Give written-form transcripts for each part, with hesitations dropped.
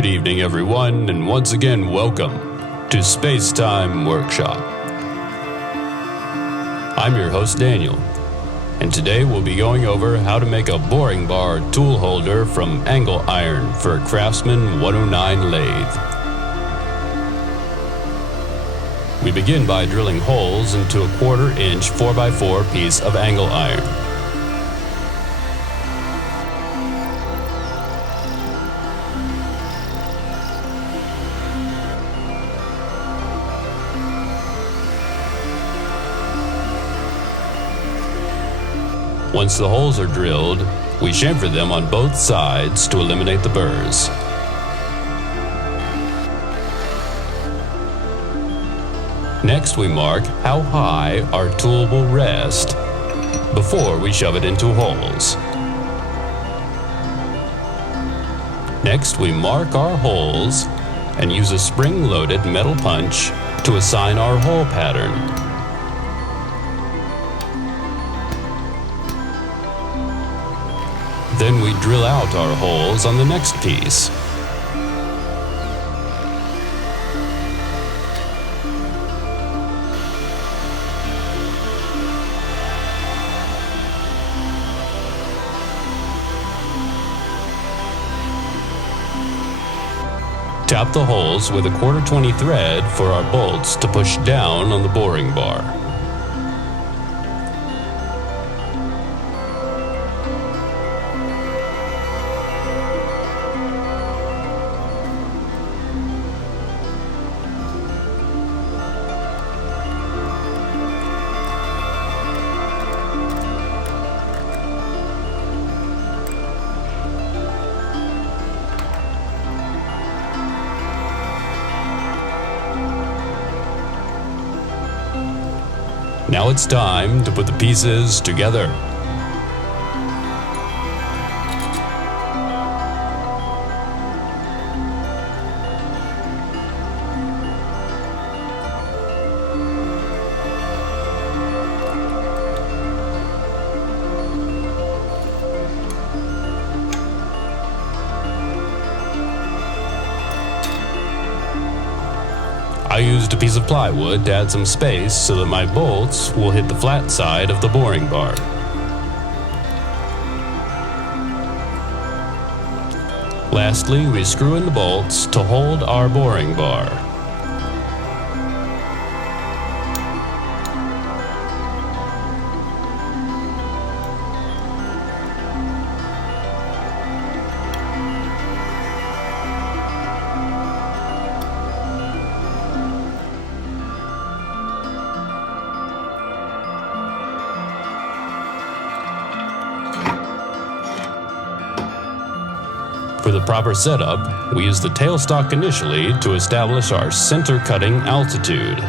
Good evening, everyone, and once again, welcome to Space-Time Workshop. I'm your host, Daniel, and today we'll be going over how to make a boring bar tool holder from angle iron for a Craftsman 109 lathe. We begin by drilling holes into a 1/4 inch 4x4 piece of angle iron. Once the holes are drilled, we chamfer them on both sides to eliminate the burrs. Next, we mark how high our tool will rest before we shove it into holes. Next, we mark our holes and use a spring-loaded metal punch to assign our hole pattern. Then we drill out our holes on the next piece. Tap the holes with a 1/4 20 thread for our bolts to push down on the boring bar. Now it's time to put the pieces together. I used a piece of plywood to add some space so that my bolts will hit the flat side of the boring bar. Lastly, we screw in the bolts to hold our boring bar. For the proper setup, we use the tailstock initially to establish our center cutting altitude.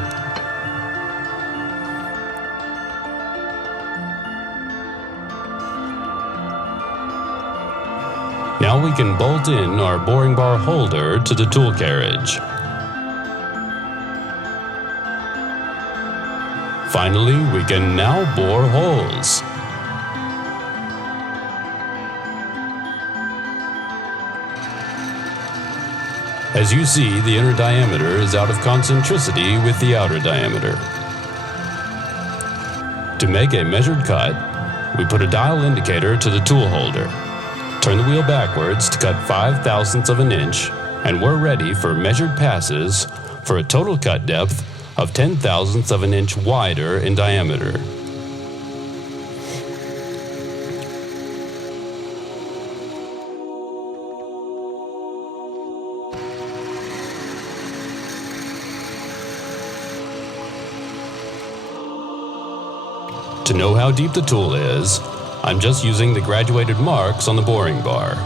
Now we can bolt in our boring bar holder to the tool carriage. Finally, we can now bore holes. As you see, the inner diameter is out of concentricity with the outer diameter. To make a measured cut, we put a dial indicator to the tool holder, turn the wheel backwards to cut 5/1000ths of an inch, and we're ready for measured passes for a total cut depth of 10/1000ths of an inch wider in diameter. To know how deep the tool is, I'm just using the graduated marks on the boring bar.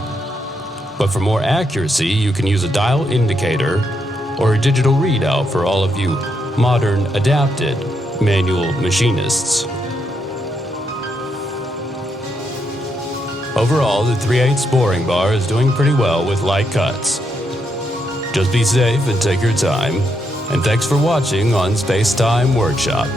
But for more accuracy, you can use a dial indicator or a digital readout for all of you modern, adapted manual machinists. Overall, the 3/8 boring bar is doing pretty well with light cuts. Just be safe and take your time, and thanks for watching on Space-Time Workshop.